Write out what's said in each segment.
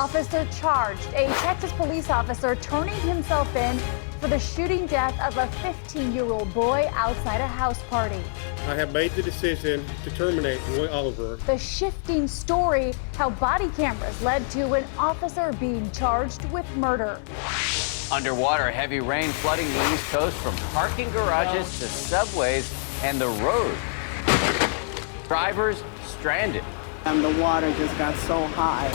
Officer charged. A Texas police officer turning himself in for the shooting death of a 15-year-old boy outside a house party. I have made the decision to terminate Roy Oliver. The shifting story, how body cameras led to an officer being charged with murder. Underwater, heavy rain flooding the East Coast from parking garages to subways and the road. Drivers stranded. And the water just got so high.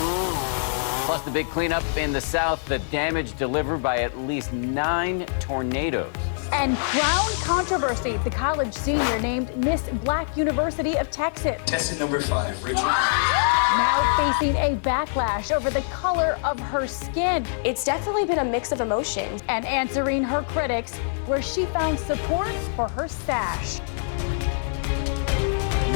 Plus the big cleanup in the South, the damage delivered by at least 9 tornadoes. And crown controversy. The college senior named Miss Black University of Texas. Contestant number 5, Rachel. Now facing a backlash over the color of her skin. It's definitely been a mix of emotions. And answering her critics, where she found support for her stash.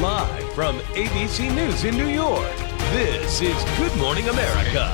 Live from ABC News in New York, this is Good Morning America.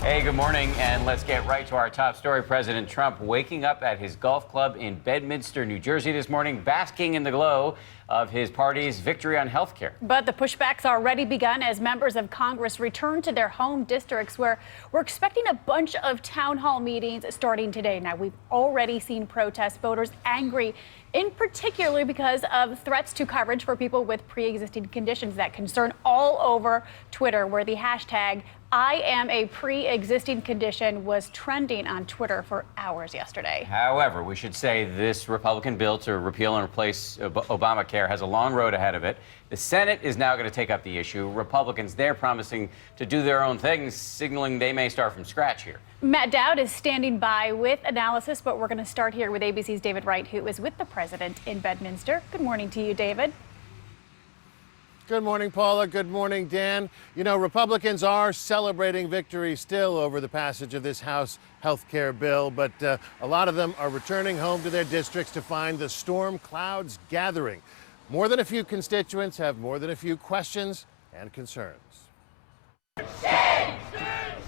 Hey, good morning, and let's get right to our top story. President Trump waking up at his golf club in Bedminster, New Jersey this morning, basking in the glow of his party's victory on health care. But the pushback's already begun as members of Congress return to their home districts, where we're expecting a bunch of town hall meetings starting today. Now, we've already seen protest voters angry, in particular because of threats to coverage for people with pre-existing conditions. That concern all over Twitter, where the hashtag I am a pre-existing condition was trending on Twitter for hours yesterday. However, we should say this Republican bill to repeal and replace Obamacare has a long road ahead of it. The Senate is now going to take up the issue. Republicans, they're promising to do their own things, signaling they may start from scratch here. Matt Dowd is standing by with analysis, but we're going to start here with ABC's David Wright, who is with the president in Bedminster. Good morning to you, David. Good morning, Paula. Good morning, Dan. You know, Republicans are celebrating victory still over the passage of this House health care bill, but a lot of them are returning home to their districts to find the storm clouds gathering. More than a few constituents have more than a few questions and concerns. Shame!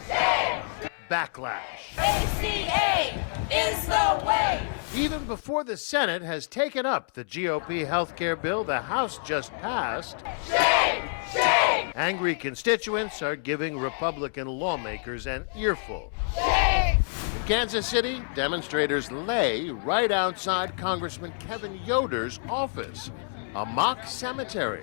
Shame! Backlash. ACA is the way! Even before the Senate has taken up the GOP health care bill the House just passed, Shame! Shame! angry constituents are giving Republican lawmakers an earful. Shame! In Kansas City, demonstrators lay right outside Congressman Kevin Yoder's office, a mock cemetery.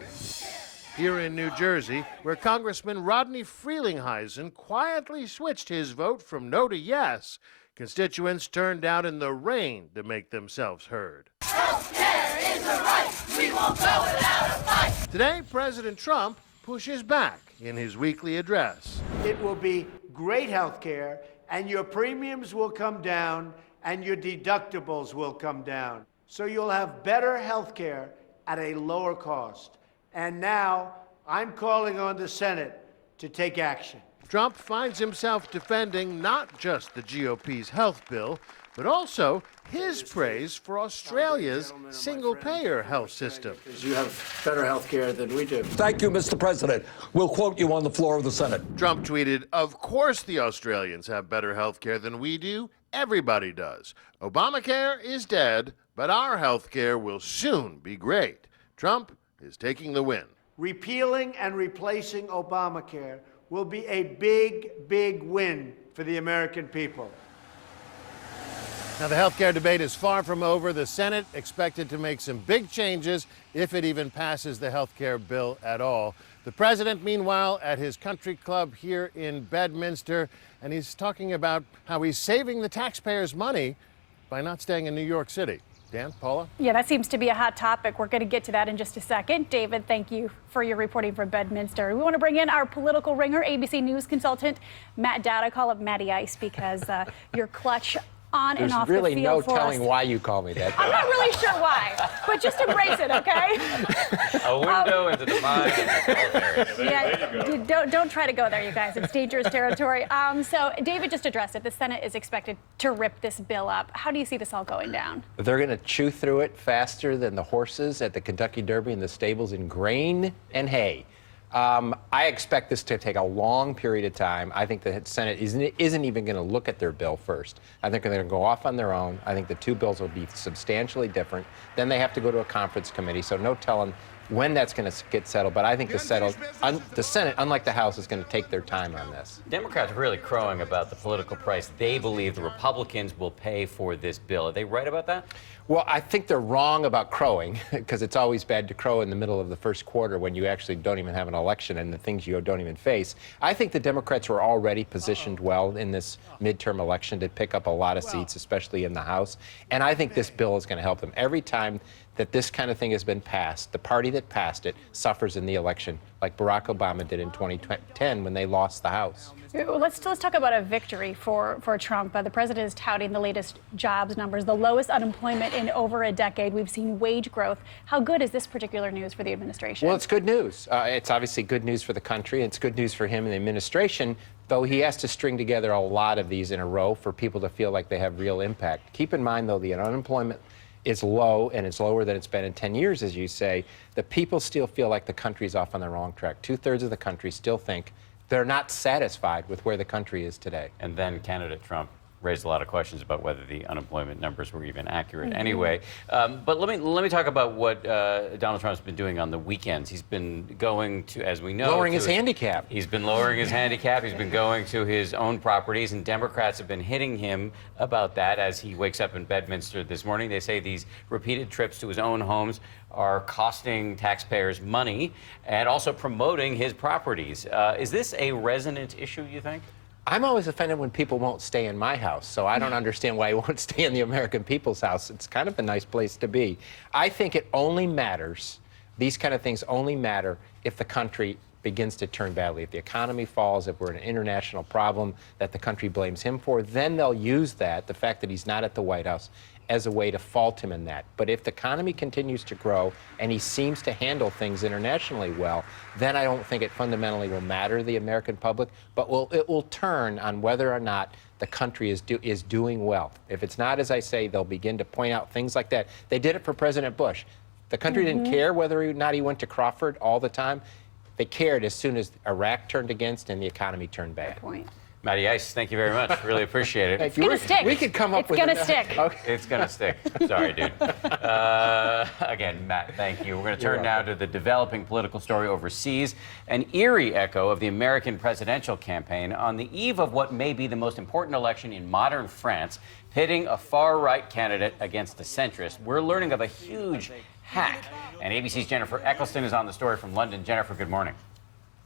Here in New Jersey, where Congressman Rodney Frelinghuysen quietly switched his vote from no to yes, constituents turned out in the rain to make themselves heard. Health care is a right. We won't go without a fight. Today, President Trump pushes back in his weekly address. It will be great health care, and your premiums will come down, and your deductibles will come down. So you'll have better health care at a lower cost. And now, I'm calling on the Senate to take action. Trump finds himself defending not just the GOP's health bill, but also his praise for Australia's single-payer health system. You have better health care than we do. Thank you, Mr. President. We'll quote you on the floor of the Senate. Trump tweeted, "Of course the Australians have better health care than we do. Everybody does. Obamacare is dead, but our health care will soon be great." Trump is taking the win. Repealing and replacing Obamacare will be a big, big win for the American people. Now, the health care debate is far from over. The Senate expected to make some big changes if it even passes the health care bill at all. The president, meanwhile, at his country club here in Bedminster, and he's talking about how he's saving the taxpayers' money by not staying in New York City. Dan, Paula? Yeah, that seems to be a hot topic. We're going to get to that in just a second. David, thank you for your reporting from Bedminster. We want to bring in our political ringer, ABC News consultant, Matt Dowd. I call him Matty Ice because you're clutch on and off the field for us. There's really no telling why you call me that. I'm not really sure why, but just embrace it, okay? A window into the mind. Yeah, don't try to go there, you guys. It's dangerous territory. So David just addressed it. The Senate is expected to rip this bill up. How do you see this all going down? They're going to chew through it faster than the horses at the Kentucky Derby in the stables in grain and hay. I expect this to take a long period of time. I think the Senate isn't even going to look at their bill first. I think they're going to go off on their own. I think the two bills will be substantially different. Then they have to go to a conference committee, so no telling when that's going to get settled, but I think the Senate, unlike the House, is going to take their time on this. Democrats are really crowing about the political price they believe the Republicans will pay for this bill. Are they right about that? Well, I think they're wrong about crowing, because it's always bad to crow in the middle of the first quarter when you actually don't even have an election and the things you don't even face. I think the Democrats were already positioned well in this midterm election to pick up a lot of seats, especially in the House. And I think this bill is going to help them. Every time that this kind of thing has been passed, the party that passed it suffers in the election, like Barack Obama did in 2010 when they lost the House. Let's talk about a victory for Trump. The president is touting the latest jobs numbers, the lowest unemployment in over a decade. We've seen wage growth. How good is this particular news for the administration? Well, it's good news. It's obviously good news for the country. It's good news for him and the administration, though he has to string together a lot of these in a row for people to feel like they have real impact. Keep in mind, though, the unemployment is low, and it's lower than it's been in 10 years, as you say. The people still feel like the country's off on the wrong track. 2/3 of the country still think they're not satisfied with where the country is today. And then candidate Trump raised a lot of questions about whether the unemployment numbers were even accurate anyway. But let me talk about what Donald Trump's been doing on the weekends. He's been going to, as we know, lowering his handicap. He's been lowering his handicap. He's been going to his own properties, and Democrats have been hitting him about that as he wakes up in Bedminster this morning. They say these repeated trips to his own homes are costing taxpayers money and also promoting his properties. Is this a resonant issue, you think? I'm always offended when people won't stay in my house, so I don't understand why he won't stay in the American people's house. It's kind of a nice place to be. I think it only matters, these kind of things only matter if the country begins to turn badly. If the economy falls, if we're in an international problem that the country blames him for, then they'll use that, the fact that he's not at the White House, as a way to fault him in that. But if the economy continues to grow and he seems to handle things internationally well, then I don't think it fundamentally will matter to the American public, but it will turn on whether or not the country is doing well. If it's not, as I say, they'll begin to point out things like that. They did it for President Bush. The country didn't care whether or not he went to Crawford all the time. They cared as soon as Iraq turned against and the economy turned bad. Good point. Matty Ice, thank you very much. Really appreciate it. It's gonna stick. We could come up with It's gonna stick. Okay. It's going to stick. Sorry, dude. Again, Matt, thank you. We're going to turn now to the developing political story overseas, an eerie echo of the American presidential campaign on the eve of what may be the most important election in modern France, pitting a far-right candidate against a centrist. We're learning of a huge hack, and ABC's Jennifer Eccleston is on the story from London. Jennifer, good morning.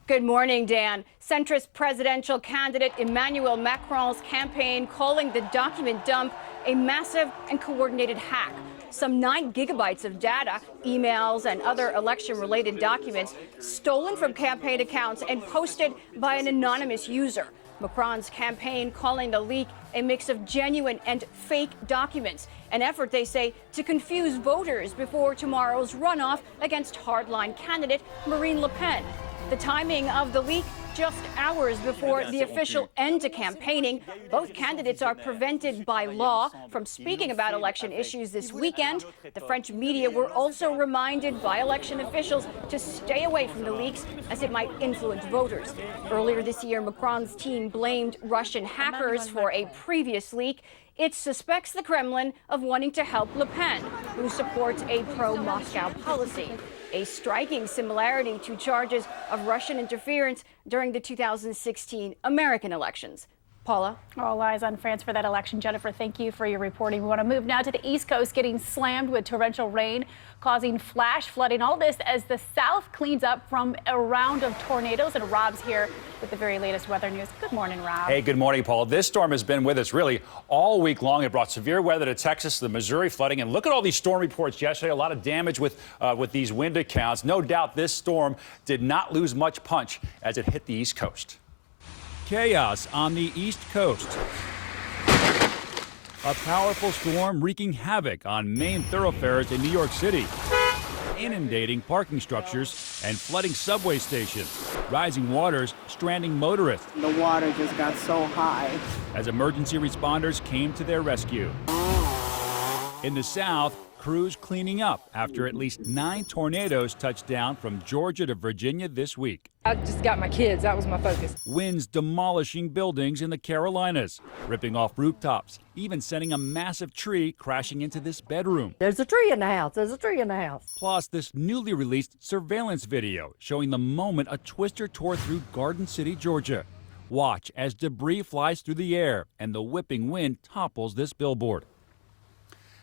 Good morning, Dan. Centrist presidential candidate Emmanuel Macron's campaign calling the document dump a massive and coordinated hack. Some 9 gigabytes of data, emails, and other election-related documents stolen from campaign accounts and posted by an anonymous user. Macron's campaign calling the leak a mix of genuine and fake documents, an effort, they say, to confuse voters before tomorrow's runoff against hardline candidate Marine Le Pen. The timing of the leak just hours before the official end to campaigning. Both candidates are prevented by law from speaking about election issues this weekend. The French media were also reminded by election officials to stay away from the leaks as it might influence voters. Earlier this year, Macron's team blamed Russian hackers for a previous leak. It suspects the Kremlin of wanting to help Le Pen, who supports a pro-Moscow policy. A striking similarity to charges of Russian interference during the 2016 American elections. Paula? All eyes on France for that election. Jennifer, thank you for your reporting. We want to move now to the East Coast, getting slammed with torrential rain, causing flash flooding. All this as the South cleans up from a round of tornadoes. And Rob's here with the very latest weather news. Good morning, Rob. Hey, good morning, Paul. This storm has been with us really all week long. It brought severe weather to Texas, the Missouri flooding. And look at all these storm reports yesterday. A lot of damage with these wind accounts. No doubt this storm did not lose much punch as it hit the East Coast. Chaos on the East Coast. A powerful storm wreaking havoc on main thoroughfares in New York City, inundating parking structures and flooding subway stations. Rising waters stranding motorists. The water just got so high. As emergency responders came to their rescue. In the South, crews cleaning up after at least 9 tornadoes touched down from Georgia to Virginia this week. I just got my kids. That was my focus. Winds demolishing buildings in the Carolinas, ripping off rooftops, even sending a massive tree crashing into this bedroom. There's a tree in the house. There's a tree in the house. Plus, this newly released surveillance video showing the moment a twister tore through Garden City, Georgia. Watch as debris flies through the air and the whipping wind topples this billboard.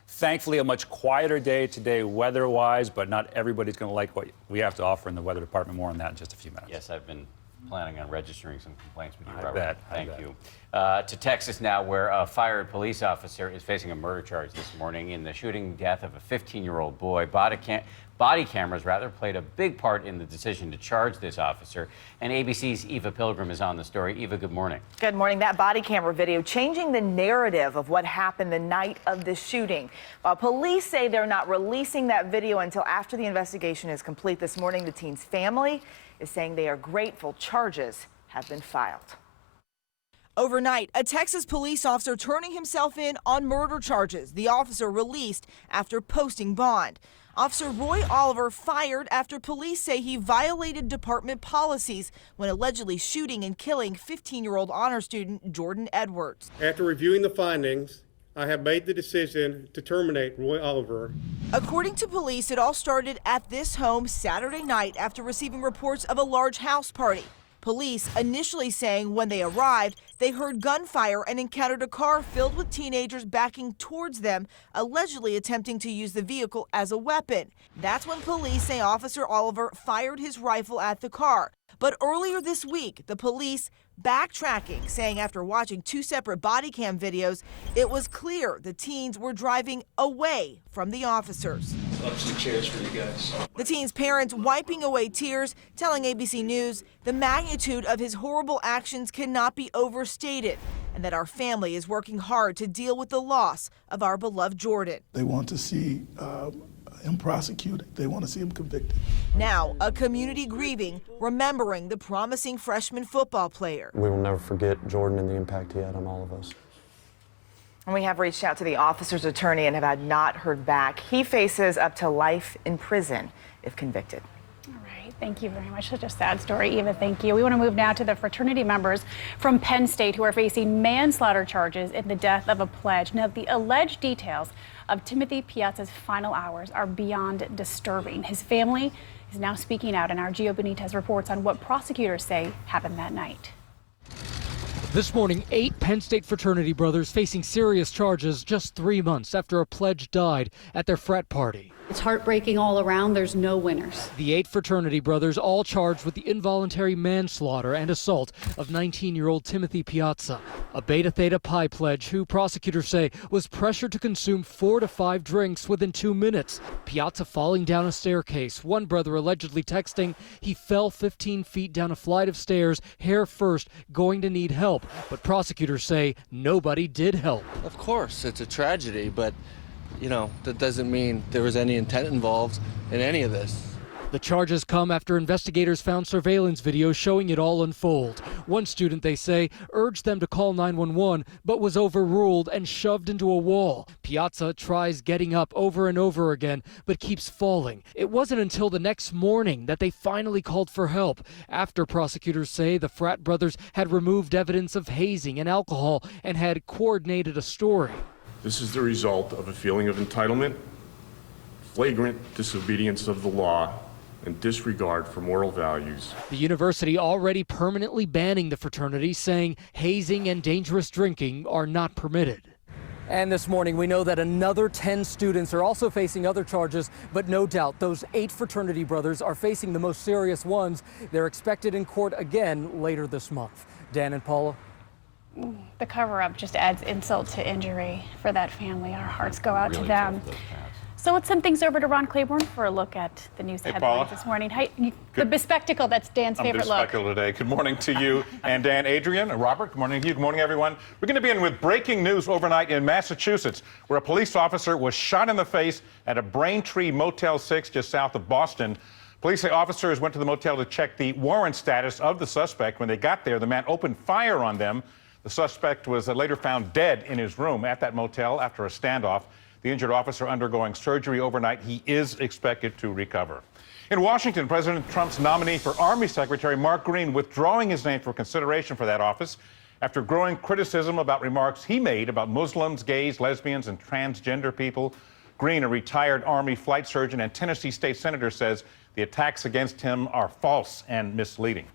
Thankfully, a much quieter day today weather-wise, but not everybody's going to like what we have to offer in the weather department. More on that in just a few minutes. Yes, I've been planning on registering some complaints with you, I Robert. bet. Thank you. To Texas now, where a fired police officer is facing a murder charge this morning in the shooting death of a 15-year-old boy. Body cameras, played a big part in the decision to charge this officer. And ABC's Eva Pilgrim is on the story. Eva, good morning. Good morning. That body camera video changing the narrative of what happened the night of the shooting. While police say they're not releasing that video until after the investigation is complete this morning, the teen's family is saying they are grateful charges have been filed. Overnight, a Texas police officer turning himself in on murder charges. The officer released after posting bond. Officer Roy Oliver fired after police say he violated department policies when allegedly shooting and killing 15-year-old honor student Jordan Edwards. After reviewing the findings, I have made the decision to terminate Roy Oliver. According to police, it all started at this home Saturday night after receiving reports of a large house party. Police initially saying when they arrived, they heard gunfire and encountered a car filled with teenagers backing towards them, allegedly attempting to use the vehicle as a weapon. That's when police say Officer Oliver fired his rifle at the car. But earlier this week, the police backtracking, saying after watching 2 separate body cam videos, it was clear the teens were driving away from the officers. Some chairs for you guys. The teen's parents wiping away tears, telling ABC News the magnitude of his horrible actions cannot be overstated, and that our family is working hard to deal with the loss of our beloved Jordan. They want to see him prosecuted. They want to see him convicted. Now, a community grieving, remembering the promising freshman football player. We will never forget Jordan and the impact he had on all of us. And we have reached out to the officer's attorney and have not heard back. He faces up to life in prison if convicted. All right, thank you very much. Such a sad story, Eva. Thank you. We want to move now to the fraternity members from Penn State who are facing manslaughter charges in the death of a pledge. Now, the alleged details of Timothy Piazza's final hours are beyond disturbing. His family is now speaking out, and our Gio Benitez reports on what prosecutors say happened that night. This morning, 8 Penn State fraternity brothers facing serious charges just 3 months after a pledge died at their frat party. It's heartbreaking all around. There's no winners. The 8 fraternity brothers all charged with the involuntary manslaughter and assault of 19-year-old Timothy Piazza, a Beta Theta Pi pledge who prosecutors say was pressured to consume 4 to 5 drinks within 2 minutes. Piazza falling down a staircase, one brother allegedly texting he fell 15 feet down a flight of stairs, hair first, going to need help. But prosecutors say nobody did help. Of course, it's a tragedy, but you know, that doesn't mean there was any intent involved in any of this. The charges come after investigators found surveillance video showing it all unfold. One student, they say, urged them to call 911, but was overruled and shoved into a wall. Piazza tries getting up over and over again, but keeps falling. It wasn't until the next morning that they finally called for help, after prosecutors say the frat brothers had removed evidence of hazing and alcohol and had coordinated a story. This is the result of a feeling of entitlement, flagrant disobedience of the law, and disregard for moral values. The university already permanently banning the fraternity, saying hazing and dangerous drinking are not permitted. And this morning, we know that another 10 students are also facing other charges, but no doubt those 8 fraternity brothers are facing the most serious ones. They're expected in court again later this month. Dan and Paula. The cover-up just adds insult to injury for that family. Our hearts go out to them. So let's send things over to Ron Claiborne for a look at the news headlines this morning. Hi, the bespectacle, that's Dan's favorite look. Bespectacle today. Good morning to you and Dan, Adrian, and Robert. Good morning to you. Good morning, everyone. We're going to begin with breaking news overnight in Massachusetts, where a police officer was shot in the face at a Braintree Motel 6 just south of Boston. Police say officers went to the motel to check the warrant status of the suspect. When they got there, the man opened fire on them. The suspect was later found dead in his room at that motel after a standoff. The injured officer undergoing surgery overnight. He is expected to recover. In Washington, President Trump's nominee for Army Secretary Mark Green withdrawing his name for consideration for that office after growing criticism about remarks he made about Muslims, gays, lesbians, and transgender people. Green, a retired Army flight surgeon and Tennessee state senator, says the attacks against him are false and misleading.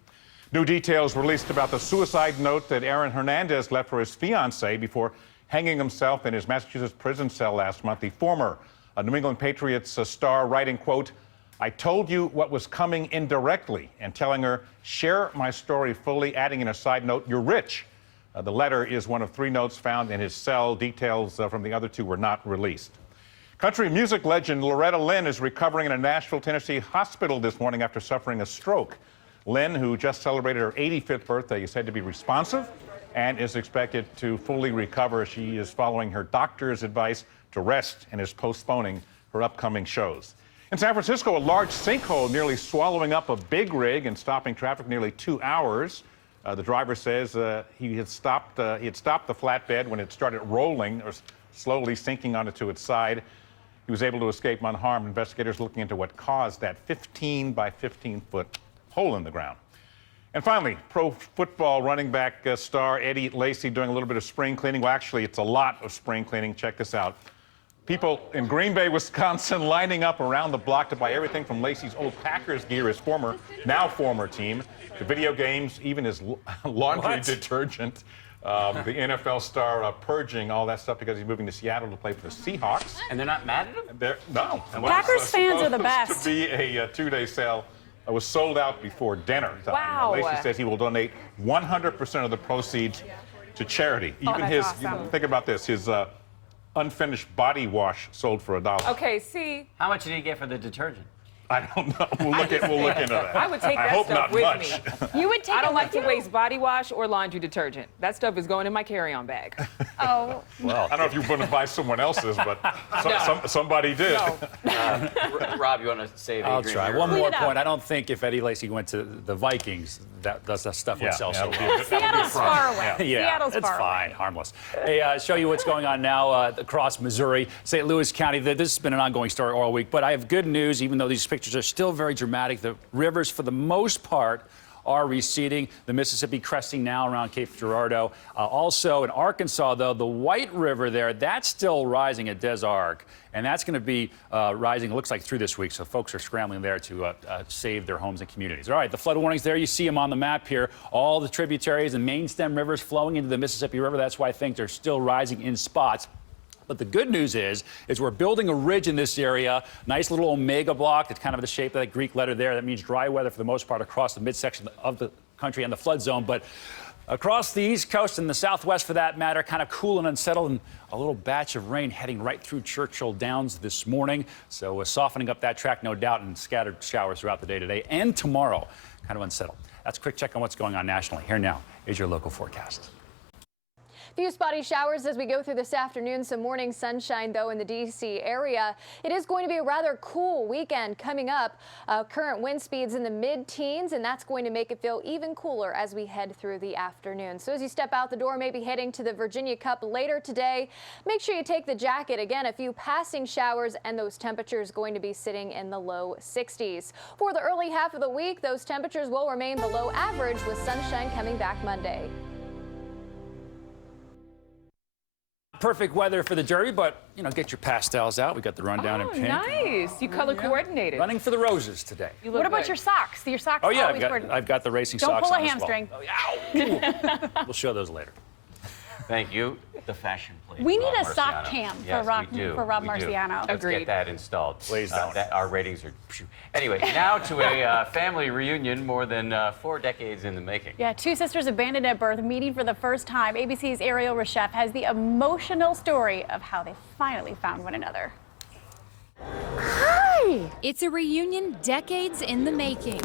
New details released about the suicide note that Aaron Hernandez left for his fiancée before hanging himself in his Massachusetts prison cell last month. The former New England Patriots star writing, quote, "I told you what was coming indirectly," and telling her, "Share my story fully," adding in a side note, "You're rich." The letter is one of 3 notes found in his cell. Details from the other 2 were not released. Country music legend Loretta Lynn is recovering in a Nashville, Tennessee hospital this morning after suffering a stroke. Lynn, who just celebrated her 85th birthday, is said to be responsive and is expected to fully recover. She is following her doctor's advice to rest and is postponing her upcoming shows. In San Francisco, a large sinkhole nearly swallowing up a big rig and stopping traffic nearly 2 hours. The driver says he had stopped the flatbed when it started rolling or slowly sinking onto its side. He was able to escape unharmed. Investigators looking into what caused that 15 by 15-foot hole in the ground. And finally, pro football running back star Eddie Lacy doing a little bit of spring cleaning. Well, actually, it's a lot of spring cleaning. Check this out. People in Green Bay, Wisconsin, lining up around the block to buy everything from Lacy's old Packers gear, his now former team, to video games, even his laundry detergent. The NFL star purging all that stuff because he's moving to Seattle to play for the Seahawks. And they're not mad at him? No. Packers fans are the best. To be a 2-day sale. It was sold out before dinner time. Wow. Lacy says he will donate 100% of the proceeds to charity. Even his, awesome. think about this, his unfinished body wash sold for $1. Okay, see. How much did he get for the detergent? I don't know. We'll look into that. I would take I that hope stuff not with much. me. You would take I don't it like with to you? waste body wash or laundry detergent. That stuff is going in my carry-on bag. Oh. Well, I don't know if you want to buy someone else's, but somebody did. No. Rob, you want to save Adrian? I'll try. here? One more point. I don't think if Eddie Lacy went to the Vikings, that stuff would sell so well. Seattle's far away. Yeah, Seattle's it's far fine, away. harmless. Hey, show you what's going on now across Missouri, St. Louis County. This has been an ongoing story all week, but I have good news, even though these pictures are still very dramatic. The rivers, for the most part, are receding. The Mississippi cresting now around Cape Girardeau. Also in Arkansas, though, the White River there, that's still rising at Des Arc. And that's going to be rising, it looks like, through this week. So folks are scrambling there to save their homes and communities. All right, the flood warnings there. You see them on the map here. All the tributaries and main stem rivers flowing into the Mississippi River. That's why I think they're still rising in spots. But the good news is we're building a ridge in this area, nice little omega block. It's kind of the shape of that Greek letter there. That means dry weather for the most part across the midsection of the country and the flood zone. But across the East Coast and the Southwest, for that matter, kind of cool and unsettled, and a little batch of rain heading right through Churchill Downs this morning. So we're softening up that track, no doubt, and scattered showers throughout the day today and tomorrow. Kind of unsettled. That's a quick check on what's going on nationally. Here now is your local forecast. Few spotty showers as we go through this afternoon. Some morning sunshine, though, in the D.C. area. It is going to be a rather cool weekend coming up. Current wind speeds in the mid-teens, and that's going to make it feel even cooler as we head through the afternoon. So as you step out the door, maybe heading to the Virginia Cup later today, make sure you take the jacket. Again, a few passing showers, and those temperatures going to be sitting in the low 60s. For the early half of the week, those temperatures will remain below average with sunshine coming back Monday. Perfect weather for the Derby, but, you know, get your pastels out. We got the rundown in pink. Nice. You color coordinated. Running for the roses today. You look What about good. your socks? Your socks Oh, yeah, always I've got the racing Don't socks pull a on hamstring. as well. We'll show those later. Thank you. The fashion plate. We need Rob a sock Marciano. cam Yes, for Rob we do. Marciano. Let's get that installed. Please don't. Our ratings are... Anyway, now to a family reunion more than 4 decades in the making. Yeah, 2 sisters abandoned at birth, meeting for the first time. ABC's Ariel Reshef has the emotional story of how they finally found one another. Hi! It's a reunion decades in the making,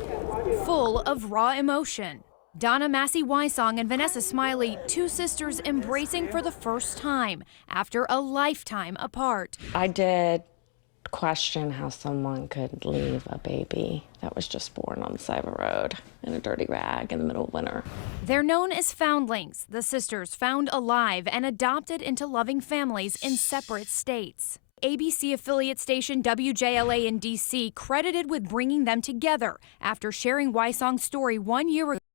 full of raw emotion. Donna Massey Wysong and Vanessa Smiley, 2 sisters embracing for the first time after a lifetime apart. I did question how someone could leave a baby that was just born on the side of a road in a dirty rag in the middle of winter. They're known as foundlings, the sisters found alive and adopted into loving families in separate states. ABC affiliate station WJLA in D.C. credited with bringing them together after sharing Wysong's story 1 year ago.